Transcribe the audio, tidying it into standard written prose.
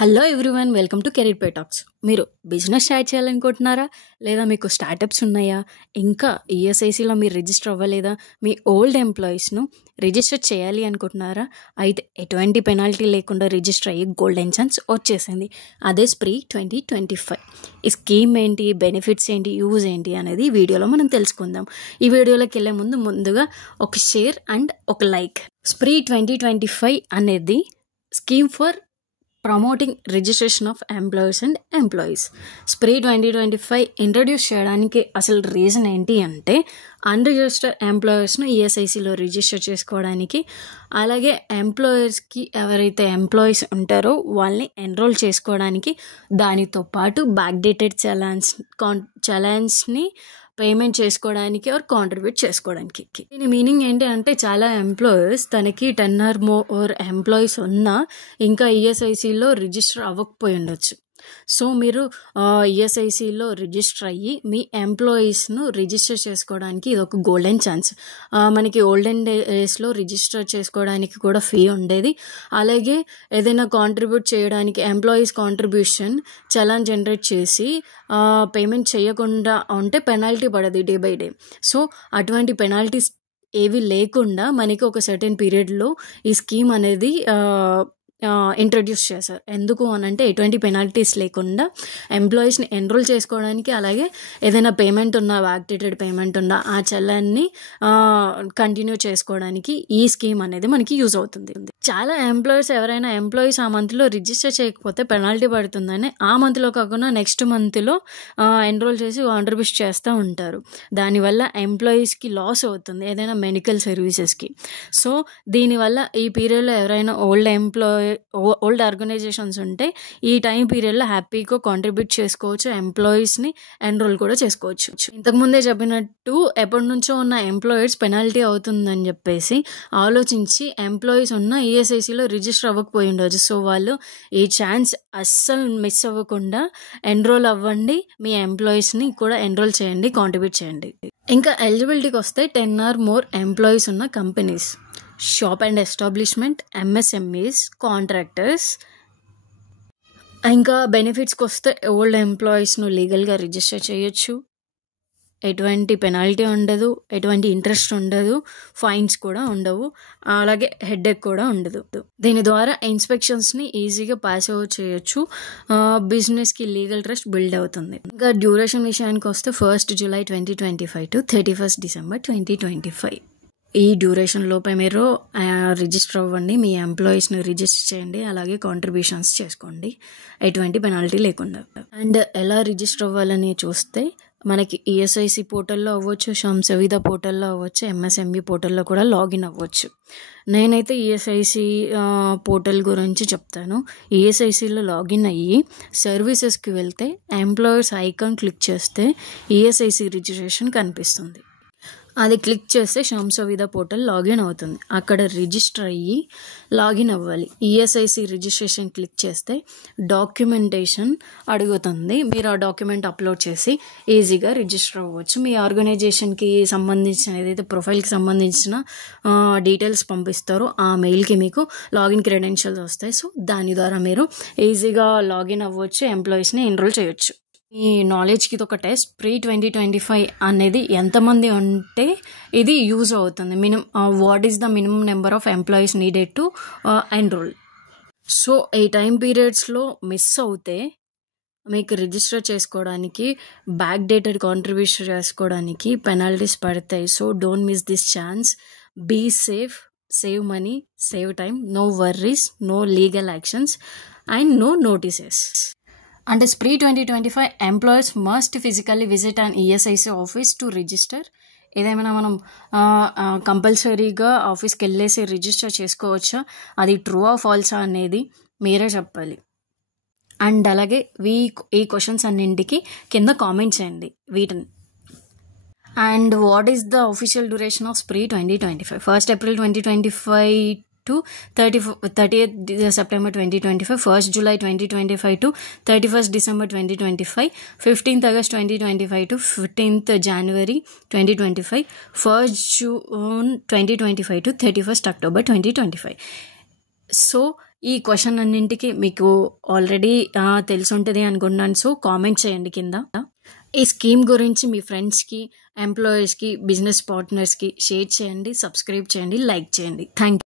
Hello everyone, welcome to career pay talks. మీరు business start చేయాలనుకుంటున్నారా? లేదా మీకు స్టార్టప్స్ ఉన్నాయా? ఇంకా ఈఎస్ఐసిలో మీరు రిజిస్టర్ అవ్వలేదా? మీ ఓల్డ్ ఎంప్లాయీస్ను రిజిస్టర్ చేయాలి అనుకుంటున్నారా? అయితే ఎటువంటి పెనాల్టీ లేకుండా రిజిస్టర్ అయ్యి గోల్డెన్ ఛాన్స్ వచ్చేసింది. అదే స్ప్రీ 2025. ఈ స్కీమ్ ఏంటి, బెనిఫిట్స్ ఏంటి, యూజ్ ఏంటి అనేది ఈ వీడియోలో మనం తెలుసుకుందాం. ఈ వీడియోలోకి వెళ్ళే ముందుగా ఒక షేర్ అండ్ ఒక లైక్. స్ప్రీ 2025 అనేది scheme for promoting registration of employees and employees. Spree 2025 introduce చేయడానికి అసలు రీజన్ ఏంటి అంటే, అన్రిజిస్టర్డ్ ఎంప్లాయీస్ను ఈఎస్ఐసిలో రిజిస్టర్ చేసుకోవడానికి, అలాగే ఎంప్లాయర్స్కి ఎవరైతే ఎంప్లాయీస్ ఉంటారో వాళ్ళని ఎన్రోల్ చేసుకోవడానికి, దానితో పాటు బ్యాక్ డేటెడ్ చలాన్స్ని పేమెంట్ చేసుకోవడానికి ఆర్ కాంట్రిబ్యూట్ చేసుకోవడానికి. దీని మీనింగ్ ఏంటి అంటే, చాలా ఎంప్లాయర్స్ తనకి 10 or more ఎంప్లాయీస్ ఉన్నా ఇంకా ఈఎస్ఐసిలో రిజిస్టర్ అవ్వకపోయి ఉండొచ్చు. సో మీరు ఈఎస్ఐసిలో రిజిస్టర్ అయ్యి మీ ఎంప్లాయీస్ను రిజిస్టర్ చేసుకోవడానికి ఇది ఒక గోల్డెన్ ఛాన్స్. మనకి ఓల్డెన్ డేస్లో రిజిస్టర్ చేసుకోవడానికి కూడా ఫీ ఉండేది. అలాగే ఏదైనా కాంట్రిబ్యూట్ చేయడానికి ఎంప్లాయీస్ కాంట్రిబ్యూషన్ చలాన్ జనరేట్ చేసి పేమెంట్ చేయకుండా ఉంటే పెనాల్టీ పడదు డే బై డే. సో అటువంటి పెనాల్టీస్ ఏవి లేకుండా మనకి ఒక సర్టెన్ పీరియడ్లో ఈ స్కీమ్ అనేది ఇంట్రడ్యూస్ చేశారు. ఎందుకు అనంటే, ఎటువంటి పెనాల్టీస్ లేకుండా ఎంప్లాయీస్ని ఎన్రోల్ చేసుకోవడానికి, అలాగే ఏదైనా పేమెంట్ ఉన్నా, వ్యాక్డేటెడ్ పేమెంట్ ఉన్నా ఆ చలాన్ని కంటిన్యూ చేసుకోవడానికి ఈ స్కీమ్ అనేది మనకి యూజ్ అవుతుంది. చాలా ఎవరైనా ఎంప్లాయీస్ ఆ మంత్లో రిజిస్టర్ చేయకపోతే పెనాల్టీ పడుతుందని ఆ మంత్లో కాకుండా నెక్స్ట్ మంత్లో ఎన్రోల్ చేసి కాంట్రిబ్యూట్ చేస్తూ ఉంటారు. దానివల్ల ఎంప్లాయీస్కి లాస్ అవుతుంది, ఏదైనా మెడికల్ సర్వీసెస్కి. సో దీనివల్ల ఈ పీరియడ్లో ఎవరైనా ఓల్డ్ ఆర్గనైజేషన్స్ ఉంటే ఈ టైం పీరియడ్లో హ్యాపీగా కాంట్రిబ్యూట్ చేసుకోవచ్చు, ఎంప్లాయీస్ని ఎన్రోల్ కూడా చేసుకోవచ్చు. ఇంతకుముందే చెప్పినట్టు ఎప్పటి నుంచో ఉన్న ఎంప్లాయర్స్ పెనాల్టీ అవుతుందని చెప్పేసి ఆలోచించి ఎంప్లాయీస్ ఉన్న ఈఎస్ఐసిలో రిజిస్టర్ అవ్వకపోయి ఉండవచ్చు. సో వాళ్ళు ఈ ఛాన్స్ అస్సలు మిస్ అవ్వకుండా ఎన్రోల్ అవ్వండి, మీ ఎంప్లాయీస్ని కూడా ఎన్రోల్ చేయండి, కాంట్రిబ్యూట్ చేయండి. ఇంకా ఎలిజిబిలిటీకి వస్తే 10 or more ఎంప్లాయీస్ ఉన్న companies, shop and establishment, MSMEs, contractors. ఇంకా బెనిఫిట్స్కి వస్తే ఓల్డ్ ఎంప్లాయీస్ను లీగల్గా రిజిస్టర్ చేయొచ్చు, ఎటువంటి పెనాల్టీ ఉండదు, ఎటువంటి ఇంట్రెస్ట్ ఉండదు, ఫైన్స్ కూడా ఉండవు, అలాగే హెడేక్ కూడా ఉండదు. దీని ద్వారా ఇన్స్పెక్షన్స్ని ఈజీగా పాస్ అవుట్ చేయొచ్చు, బిజినెస్కి లీగల్ ట్రస్ట్ బిల్డ్ అవుతుంది. ఇంకా డ్యూరేషన్ విషయానికి వస్తే 1st July 2025 to 31st December 2025. ఈ డ్యూరేషన్ లోపే మీరు రిజిస్టర్ అవ్వండి, మీ ఎంప్లాయీస్ని రిజిస్టర్ చేయండి, అలాగే కాంట్రిబ్యూషన్స్ చేసుకోండి, ఎటువంటి పెనాల్టీ లేకుండా. అండ్ ఎలా రిజిస్టర్ అవ్వాలని చూస్తే, మనకి ఈఎస్ఐసి పోర్టల్లో అవ్వచ్చు, సంసవిధ పోర్టల్లో అవ్వచ్చు, ఎంఎస్ఎంఈ పోర్టల్లో కూడా లాగిన్ అవ్వచ్చు. నేనైతే ఈఎస్ఐసి పోర్టల్ గురించి చెప్తాను. ఈఎస్ఐసిలో లాగిన్ అయ్యి సర్వీసెస్కి వెళ్తే ఎంప్లాయర్స్ ఐకాన్ క్లిక్ చేస్తే ఈఎస్ఐసి రిజిస్ట్రేషన్ కనిపిస్తుంది. అది క్లిక్ చేస్తే సంసవిధ పోర్టల్ లాగిన్ అవుతుంది. అక్కడ రిజిస్టర్ అయ్యి లాగిన్ అవ్వాలి. ఈఎస్ఐసి రిజిస్ట్రేషన్ క్లిక్ చేస్తే డాక్యుమెంటేషన్ అడుగుతుంది. మీరు ఆ డాక్యుమెంట్ అప్లోడ్ చేసి ఈజీగా రిజిస్టర్ అవ్వచ్చు. మీ ఆర్గనైజేషన్కి సంబంధించిన ఏదైతే ప్రొఫైల్కి సంబంధించిన డీటెయిల్స్ పంపిస్తారో ఆ మెయిల్కి మీకు లాగిన్ క్రెడెన్షియల్స్ వస్తాయి. సో దాని ద్వారా మీరు ఈజీగా లాగిన్ అవ్వచ్చు, ఎంప్లాయీస్ని ఎన్రోల్ చేయొచ్చు. ఈ నాలెడ్జ్కి ఇది ఒక టెస్ట్. ప్రీ 2025 అనేది ఎంతమంది ఉంటే ఇది యూజ్ అవుతుంది, what is the minimum number of employees needed to enrol. So ఈ టైం పీరియడ్స్లో మిస్ అవుతే మీకు రిజిస్టర్ చేసుకోవడానికి, బ్యాక్ డేటెడ్ కాంట్రిబ్యూషన్ చేసుకోవడానికి పెనాల్టీస్ పడతాయి. So don't miss this chance. Be safe, save money, save time, no worries, no legal actions and no notices. అంటే SPREE 2025 employers must physically visit and ESIC office to register. ఏదేమైనా మనం కంపల్సరీగా ఆఫీస్కి వెళ్ళేసి register చేసుకోవచ్చా, అది true ఆ ఫాల్సా అనేది మీరే చెప్పాలి. అండ్ అలాగే ఈ క్వశ్చన్స్ అన్నింటికి కింద కామెంట్ చేయండి వీటిని. And what is the official duration of spree 2025? 1st April 2025 to 30th September 2025, 1st July 2025 to 31st December 2025, 15th August 2025 to 15th January 2025, 1st June 2025 to 31st October 2025. So ఈ question అన్నింటికి మీకు already తెలిసి ఉంటుంది అనుకుంటున్నాను. So comment చేయండి కింద. ఈ scheme గురించి మీ ఫ్రెండ్స్కి, ఎంప్లాయీస్కి, బిజినెస్ పార్ట్నర్స్కి షేర్ చేయండి, సబ్స్క్రైబ్ చేయండి, లైక్ చేయండి. Thank you.